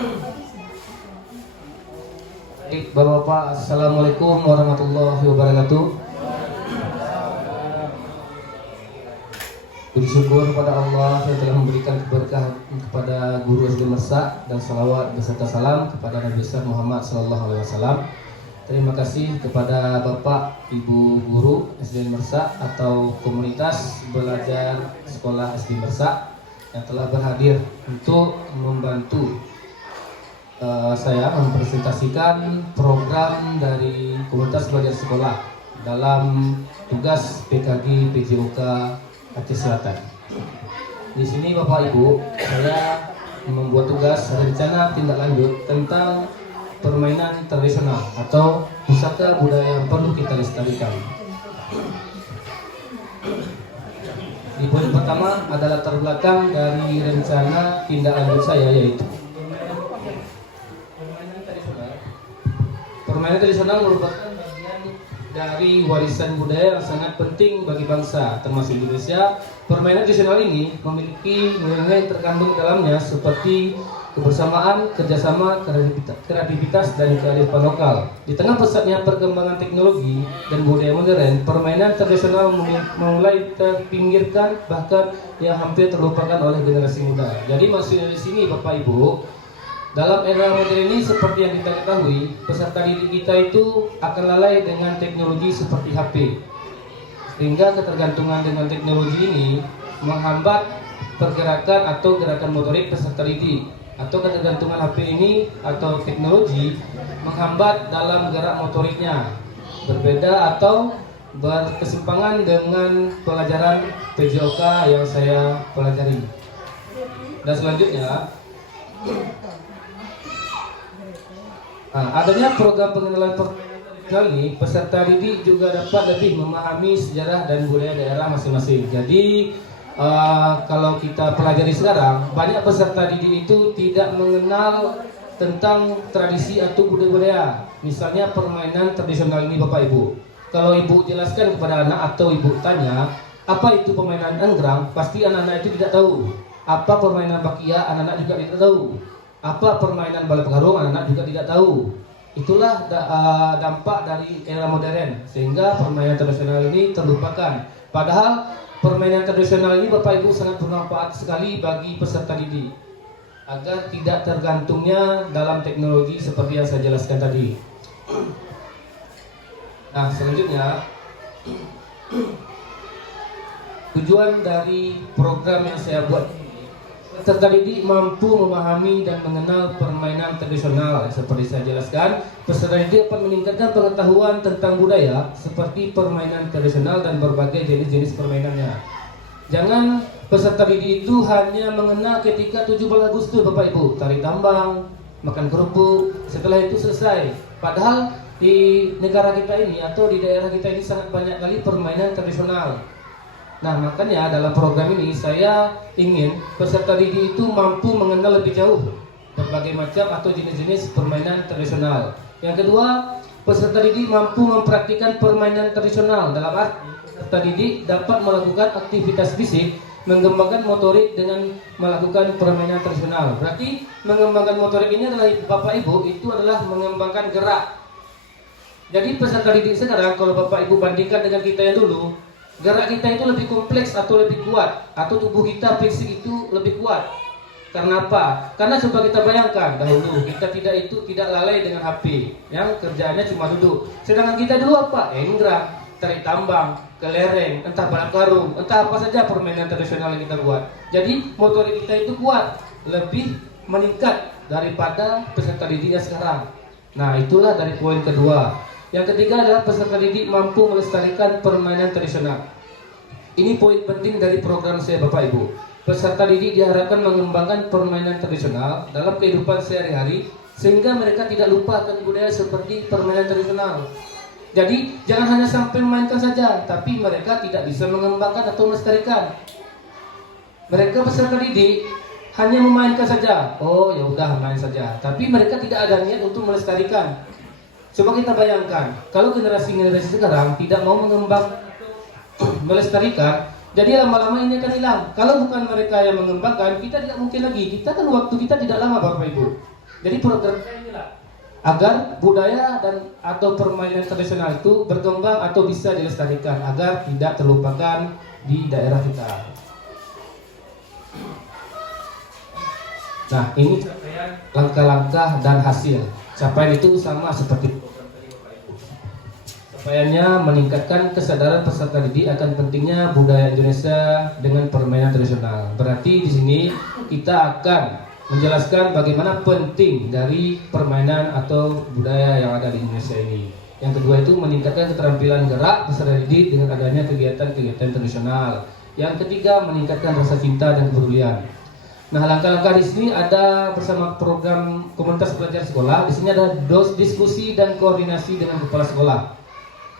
Baik, Bapak-bapak, Assalamualaikum warahmatullahi wabarakatuh. Puji syukur kepada Allah yang telah memberikan keberkahan kepada Guru SD Mersa, dan salawat beserta salam kepada Nabi besar Muhammad SAW. Terima kasih kepada Bapak Ibu Guru SD Mersa atau komunitas belajar sekolah SD Mersa yang telah berhadir untuk membantu saya mempresentasikan program dari komunitas belajar sekolah dalam tugas PKG PJOK Aceh Selatan. Di sini Bapak Ibu, saya membuat tugas rencana tindak lanjut tentang permainan tradisional atau pusaka budaya yang perlu kita lestarikan. Di poin pertama adalah latar belakang dari rencana tindak lanjut saya, yaitu permainan tradisional merupakan bagian dari warisan budaya yang sangat penting bagi bangsa, termasuk Indonesia. Permainan tradisional ini memiliki nilai terkandung dalamnya seperti kebersamaan, kerjasama, kreativitas, dan kearifan lokal. Di tengah pesatnya perkembangan teknologi dan budaya modern, permainan tradisional mulai terpinggirkan, bahkan yang hampir terlupakan oleh generasi muda. Jadi maksudnya di sini Bapak Ibu, dalam era modern ini seperti yang kita ketahui, peserta didik kita itu akan lalai dengan teknologi seperti HP. Sehingga ketergantungan dengan teknologi ini menghambat pergerakan atau gerakan motorik peserta didik. Atau ketergantungan HP ini atau teknologi menghambat dalam gerak motoriknya. Berbeda atau berkesimpangan dengan pelajaran PJOK yang saya pelajari. Dan selanjutnya, adanya program pengenalan tradisional ini, peserta didik juga dapat lebih memahami sejarah dan budaya daerah masing-masing. Jadi kalau kita pelajari sekarang, banyak peserta didik itu tidak mengenal tentang tradisi atau budaya-budaya. Misalnya permainan tradisional ini Bapak Ibu. Kalau Ibu jelaskan kepada anak atau Ibu tanya, apa itu permainan enggrang? Pasti anak-anak itu tidak tahu. Apa permainan bakia? Anak-anak juga tidak tahu. Apa permainan balap karung? Anak-anak juga tidak tahu. Itulah dampak dari era modern, sehingga permainan tradisional ini terlupakan. Padahal permainan tradisional ini Bapak Ibu sangat bermanfaat sekali bagi peserta didik agar tidak tergantungnya dalam teknologi seperti yang saya jelaskan tadi. Nah, selanjutnya, tujuan dari program yang saya buat, peserta didik mampu memahami dan mengenal permainan tradisional. Seperti saya jelaskan, peserta didik dapat meningkatkan pengetahuan tentang budaya seperti permainan tradisional dan berbagai jenis-jenis permainannya. Jangan peserta didik itu hanya mengenal ketika 17 Agustus Bapak Ibu, tarik tambang, makan kerupuk, setelah itu selesai. Padahal di negara kita ini atau di daerah kita ini sangat banyak kali permainan tradisional. Nah, makanya dalam program ini saya ingin peserta didik itu mampu mengenal lebih jauh berbagai macam atau jenis-jenis permainan tradisional. Yang kedua, peserta didik mampu mempraktikkan permainan tradisional. Dalam arti peserta didik dapat melakukan aktivitas fisik, mengembangkan motorik dengan melakukan permainan tradisional. Berarti mengembangkan motorik ini adalah Bapak Ibu, itu adalah mengembangkan gerak. Jadi peserta didik sekarang kalau Bapak Ibu bandingkan dengan kita yang dulu, gerak kita itu lebih kompleks atau lebih kuat, atau tubuh kita fisik itu lebih kuat. Karena apa? Karena coba kita bayangkan dahulu kita tidak lalai dengan HP yang kerjaannya cuma duduk. Sedangkan kita dulu apa? Enggrang, tarik tambang, kelereng, entah balap karung, entah apa saja permainan tradisional yang kita buat. Jadi motorik kita itu kuat, lebih meningkat daripada peserta didiknya sekarang. Nah, itulah dari poin kedua. Yang ketiga adalah peserta didik mampu melestarikan permainan tradisional. Ini poin penting dari program saya Bapak Ibu. Peserta didik diharapkan mengembangkan permainan tradisional dalam kehidupan sehari-hari sehingga mereka tidak lupa akan budaya seperti permainan tradisional. Jadi jangan hanya sampai memainkan saja, tapi mereka tidak bisa mengembangkan atau melestarikan. Mereka peserta didik hanya memainkan saja. Oh ya udah main saja, tapi mereka tidak ada niat untuk melestarikan. Coba kita bayangkan, kalau generasi sekarang tidak mau mengembang, melestarikan, jadi lama-lama ini akan hilang. Kalau bukan mereka yang mengembangkan, kita tidak mungkin lagi. Kita kan waktu kita tidak lama Bapak Ibu. Jadi program saya inilah agar budaya dan atau permainan tradisional itu berkembang atau bisa dilestarikan agar tidak terlupakan di daerah kita. Nah, ini capaian langkah-langkah dan hasil. Capaian itu sama seperti program tadi Bapak Ibu. Capaiannya meningkatkan kesadaran peserta didik akan pentingnya budaya Indonesia dengan permainan tradisional. Berarti di sini kita akan menjelaskan bagaimana penting dari permainan atau budaya yang ada di Indonesia ini. Yang kedua itu meningkatkan keterampilan gerak peserta didik dengan adanya kegiatan-kegiatan tradisional. Yang ketiga meningkatkan rasa cinta dan kepedulian. Nah, langkah-langkah di sini ada bersama program komunitas belajar sekolah. Di sini ada diskusi dan koordinasi dengan kepala sekolah.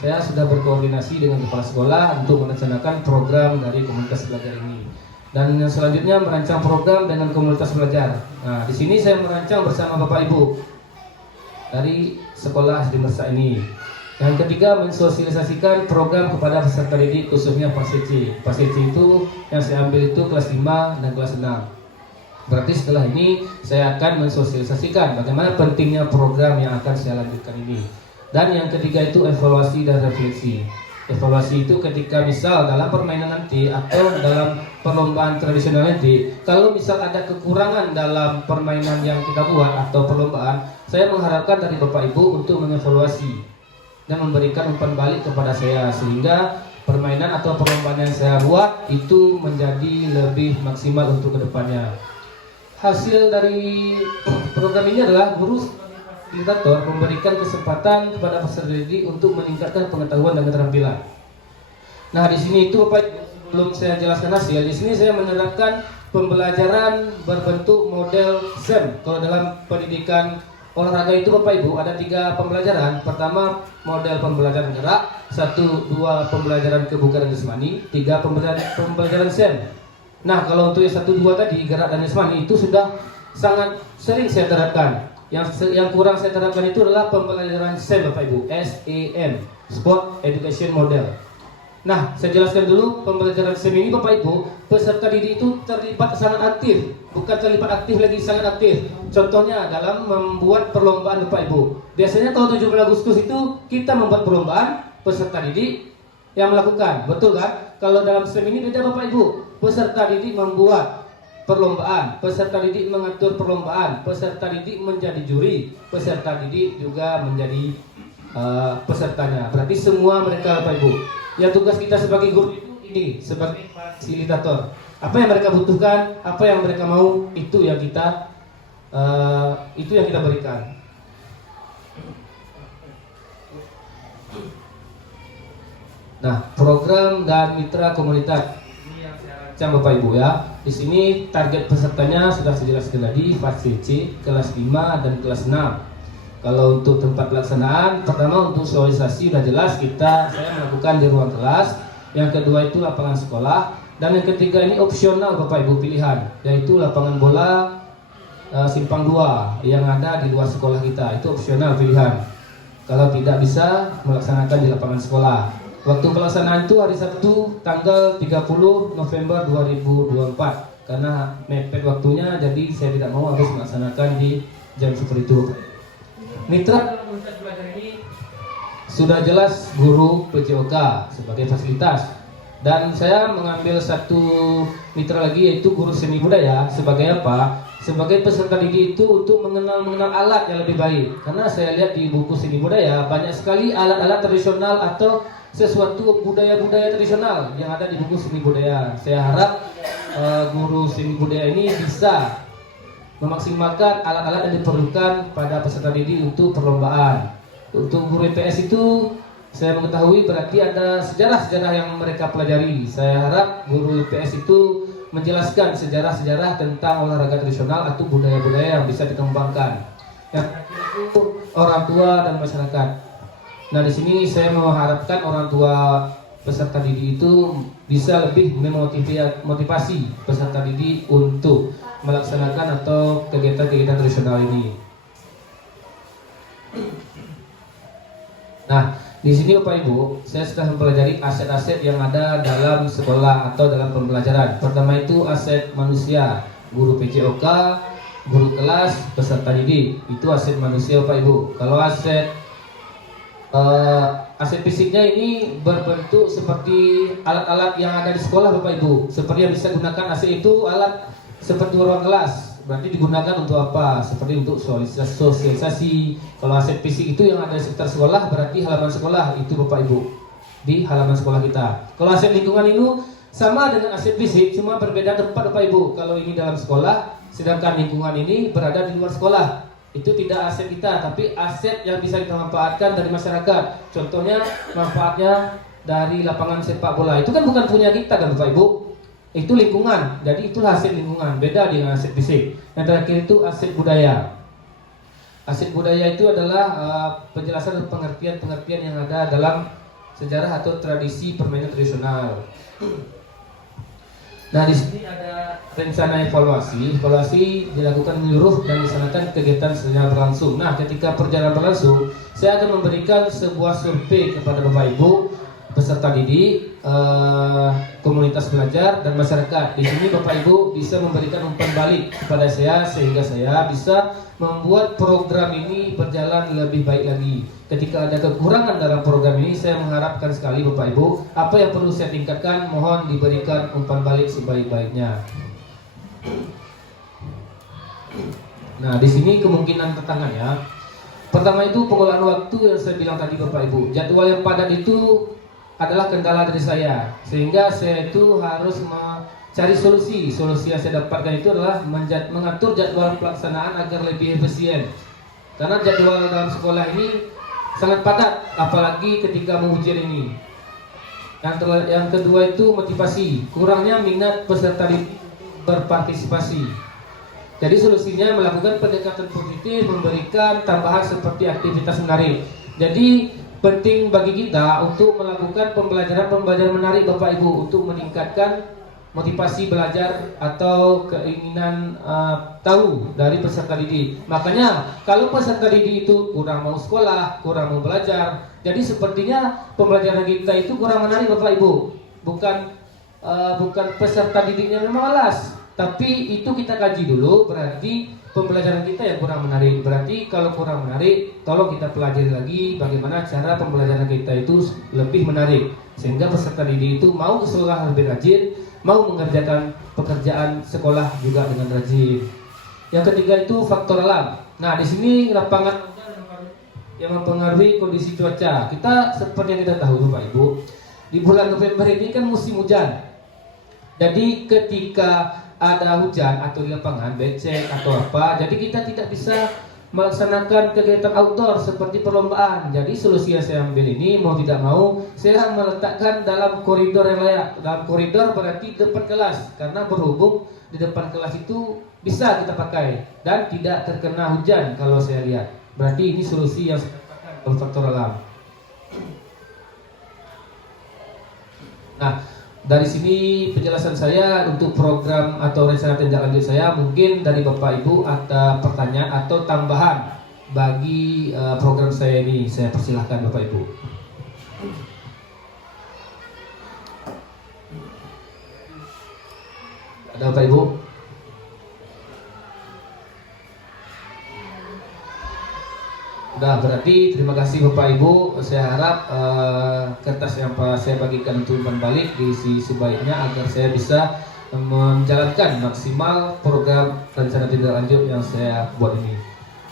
Saya sudah berkoordinasi dengan kepala sekolah untuk merencanakan program dari komunitas belajar ini. Dan yang selanjutnya merancang program dengan komunitas belajar. Nah, di sini saya merancang bersama Bapak Ibu dari sekolah di Mersa ini. Yang ketiga mensosialisasikan program kepada peserta didik khususnya PASC. PASC itu yang saya ambil itu kelas 5 dan kelas 6. Berarti setelah ini saya akan mensosialisasikan bagaimana pentingnya program yang akan saya lanjutkan ini. Dan yang ketiga itu evaluasi dan refleksi. Evaluasi itu ketika misal dalam permainan nanti atau dalam perlombaan tradisional nanti, kalau misal ada kekurangan dalam permainan yang kita buat atau perlombaan, saya mengharapkan dari Bapak Ibu untuk mengevaluasi dan memberikan umpan balik kepada saya sehingga permainan atau perlombaan yang saya buat itu menjadi lebih maksimal untuk kedepannya. Hasil dari program ini adalah guru fasilitator memberikan kesempatan kepada peserta didik untuk meningkatkan pengetahuan dan keterampilan. Nah, di sini itu Bapak, belum saya jelaskan hasil. Di sini saya menerapkan pembelajaran berbentuk model SEM. Kalau dalam pendidikan olahraga itu Bapak Ibu ada 3 pembelajaran. Pertama model pembelajaran gerak, 1, 2 pembelajaran kebugaran jasmani, 3 pembelajaran SEM. Nah, kalau untuk yang 1, 2 tadi gerak dan jasmani itu sudah sangat sering saya terapkan. Yang kurang saya terapkan itu adalah pembelajaran SEM Bapak Ibu, SEM, Sport Education Model. Nah, saya jelaskan dulu pembelajaran SEM ini Bapak Ibu, peserta didik itu terlibat sangat aktif, bukan terlibat aktif lagi, sangat aktif. Contohnya dalam membuat perlombaan Bapak Ibu. Biasanya kalau 17 Agustus itu kita membuat perlombaan, peserta didik yang melakukan, betul kan? Kalau dalam SEM ini beda Bapak Ibu, peserta didik membuat perlombaan, peserta didik mengatur perlombaan, peserta didik menjadi juri, peserta didik juga menjadi pesertanya. Berarti semua mereka Bapak Ibu. Ya, tugas kita sebagai guru itu ini, sebagai fasilitator. Apa yang mereka butuhkan, apa yang mereka mau, itu yang kita berikan. Nah, program dan mitra komunitas ini yang saya rancang Bapak Ibu ya. Di sini target pesertanya sudah saya jelaskan tadi, fase C, kelas 5 dan kelas 6. Kalau untuk tempat pelaksanaan, pertama untuk sosialisasi sudah jelas saya melakukan di ruang kelas. Yang kedua itu lapangan sekolah, dan yang ketiga ini opsional Bapak Ibu pilihan, yaitu lapangan bola simpang 2 yang ada di luar sekolah kita, itu opsional pilihan. Kalau tidak bisa melaksanakan di lapangan sekolah. Waktu pelaksanaan itu hari Sabtu tanggal 30 November 2024. Karena mepet waktunya, jadi saya tidak mau harus melaksanakan di jam seperti itu. Mitra komunitas belajar ini sudah jelas guru PJOK sebagai fasilitas, dan saya mengambil satu mitra lagi yaitu guru seni budaya. Sebagai apa? Sebagai peserta didik itu untuk mengenal alat yang lebih baik. Karena saya lihat di buku seni budaya banyak sekali alat-alat tradisional atau sesuatu budaya-budaya tradisional yang ada di buku seni budaya. Saya harap guru seni budaya ini bisa memaksimalkan alat-alat yang diperlukan pada peserta didik untuk perlombaan. Untuk guru IPS itu saya mengetahui berarti ada sejarah-sejarah yang mereka pelajari. Saya harap guru IPS itu menjelaskan sejarah-sejarah tentang olahraga tradisional atau budaya-budaya yang bisa dikembangkan. Yang itu orang tua dan masyarakat. Nah, di sini saya mengharapkan orang tua peserta didik itu bisa lebih memotivasi peserta didik untuk melaksanakan atau kegiatan-kegiatan tradisional ini. Nah, di sini Bapak Ibu, saya sudah mempelajari aset-aset yang ada dalam sekolah atau dalam pembelajaran. Pertama itu aset manusia, guru PJOK, guru kelas, peserta didik. Itu aset manusia Bapak Ibu. Kalau aset fisiknya ini berbentuk seperti alat-alat yang ada di sekolah Bapak Ibu. Seperti yang bisa gunakan aset itu alat seperti ruang kelas. Berarti digunakan untuk apa? Seperti untuk sosialisasi. Kalau aset fisik itu yang ada di sekitar sekolah, berarti halaman sekolah itu Bapak Ibu, di halaman sekolah kita. Kalau aset lingkungan itu sama dengan aset fisik, cuma berbeda tempat Bapak Ibu. Kalau ini dalam sekolah, sedangkan lingkungan ini berada di luar sekolah. Itu tidak aset kita, tapi aset yang bisa kita manfaatkan dari masyarakat. Contohnya manfaatnya dari lapangan sepak bola. Itu kan bukan punya kita kan Bapak Ibu. Itu lingkungan, jadi itulah aset lingkungan, beda dengan aset fisik. Yang terakhir itu aset budaya. Aset budaya itu adalah penjelasan dan pengertian yang ada dalam sejarah atau tradisi permainan tradisional. Nah, di sini ada rencana evaluasi. Evaluasi dilakukan menyeluruh dan dilaksanakan kegiatan secara berlangsung. Nah, ketika perjalanan berlangsung, saya akan memberikan sebuah survei kepada Bapak Ibu, peserta didik, komunitas belajar dan masyarakat. Di sini Bapak Ibu bisa memberikan umpan balik kepada saya sehingga saya bisa membuat program ini berjalan lebih baik lagi. Ketika ada kekurangan dalam program ini, saya mengharapkan sekali Bapak Ibu, apa yang perlu saya tingkatkan, mohon diberikan umpan balik sebaik-baiknya. Nah, di sini kemungkinan tantangannya. Pertama itu pengolahan waktu yang saya bilang tadi Bapak Ibu. Jadwal yang padat itu adalah kendala dari saya, sehingga saya itu harus mencari solusi. Solusi yang saya dapatkan itu adalah mengatur jadwal pelaksanaan agar lebih efisien. Karena jadwal dalam sekolah ini sangat padat, apalagi ketika mau ujian ini. Yang kedua itu motivasi, kurangnya minat peserta didik berpartisipasi. Jadi solusinya melakukan pendekatan positif, memberikan tambahan seperti aktivitas menarik. Jadi penting bagi kita untuk melakukan pembelajaran menarik Bapak Ibu, untuk meningkatkan motivasi belajar atau keinginan tahu dari peserta didik. Makanya kalau peserta didik itu kurang mau sekolah, kurang mau belajar, jadi sepertinya pembelajaran kita itu kurang menarik Bapak Ibu. Bukan peserta didiknya memang malas, tapi itu kita kaji dulu, berarti pembelajaran kita yang kurang menarik. Berarti kalau kurang menarik, tolong kita pelajari lagi bagaimana cara pembelajaran kita itu lebih menarik, sehingga peserta didik itu mau ke sekolah lebih rajin, mau mengerjakan pekerjaan sekolah juga dengan rajin. Yang ketiga itu faktor alam. Nah, di sini lapangan yang mempengaruhi kondisi cuaca. Kita seperti yang kita tahu Bapak Ibu, di bulan November ini kan musim hujan. Jadi ketika ada hujan atau di lapangan becek atau apa, jadi kita tidak bisa melaksanakan kegiatan outdoor seperti perlombaan. Jadi solusi yang saya ambil ini, mau tidak mau saya meletakkan dalam koridor yang layak. Dalam koridor berarti depan kelas, karena berhubung di depan kelas itu bisa kita pakai dan tidak terkena hujan. Kalau saya lihat, berarti ini solusi yang saya dapatkan faktor alam. Nah, dari sini penjelasan saya untuk program atau rencana tindak lanjut saya. Mungkin dari Bapak Ibu ada pertanyaan atau tambahan bagi program saya ini, saya persilahkan Bapak Ibu. Ada Bapak Ibu? Udah, berarti terima kasih Bapak Ibu. Saya harap kertas yang saya bagikan untuk umpan balik diisi sebaiknya agar saya bisa menjalankan maksimal program rencana tindak lanjut yang saya buat ini.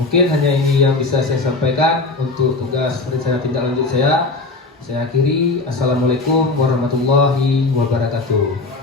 Mungkin hanya ini yang bisa saya sampaikan untuk tugas rencana tindak lanjut saya. Saya akhiri. Assalamualaikum warahmatullahi wabarakatuh.